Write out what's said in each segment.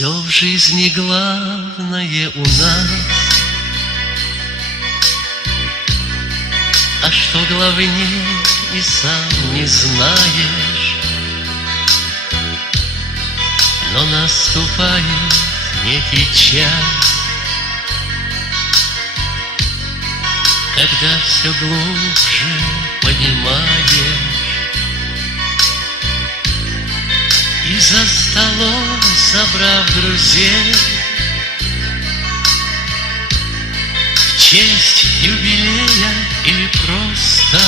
Все в жизни главное у нас, а что главнее и сам не знаешь. Но наступает некий час, когда все глубже понимаешь, и за столом, собрав друзей, в честь юбилея или просто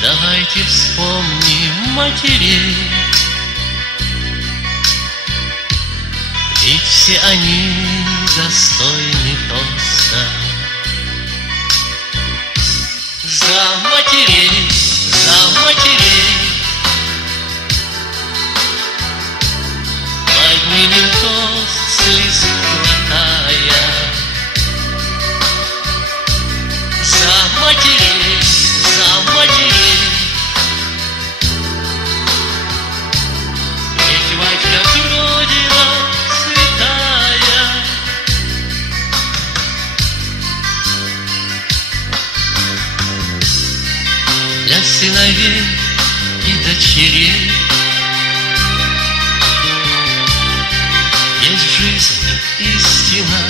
давайте вспомним матерей, ведь все они достойны тоста. За матерей, за матерей, поднимем тост, слезу глотая. За матерей, за матерей, ведь мать как родина святая. Для сыновей и дочерей есть в жизни истина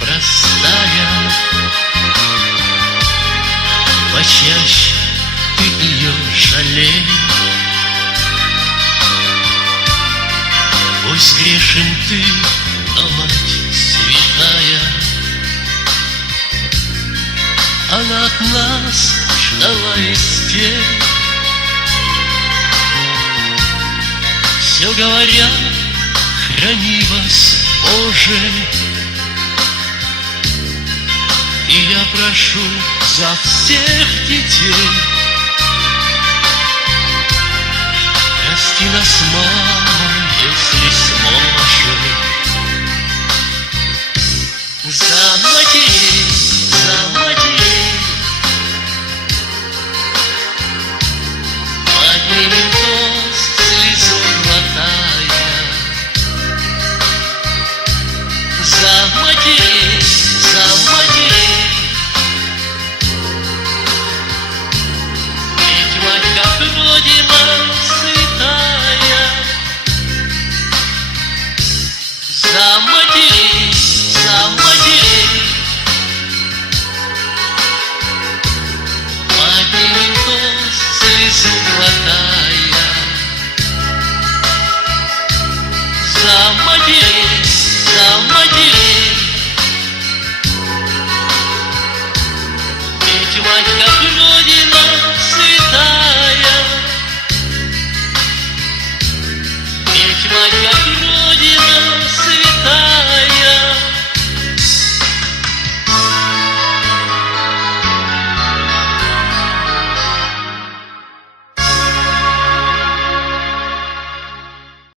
простая. Почаще ты ее жалей. Пусть грешен ты, но мать святая, она от нас ждала истей. Все говорят, храни вас, Боже, и я прошу за всех детей. Прости нас, мама, если сможешь. За матерей, за матерей, поднимем тост, слезу глотая. За матерей, за матерей, ведь мать как родина святая. За матерей, за матерей, поднимем тост, слезу глотая. За матерей, за матерей, ведь мать как родина святая. Ведь мать как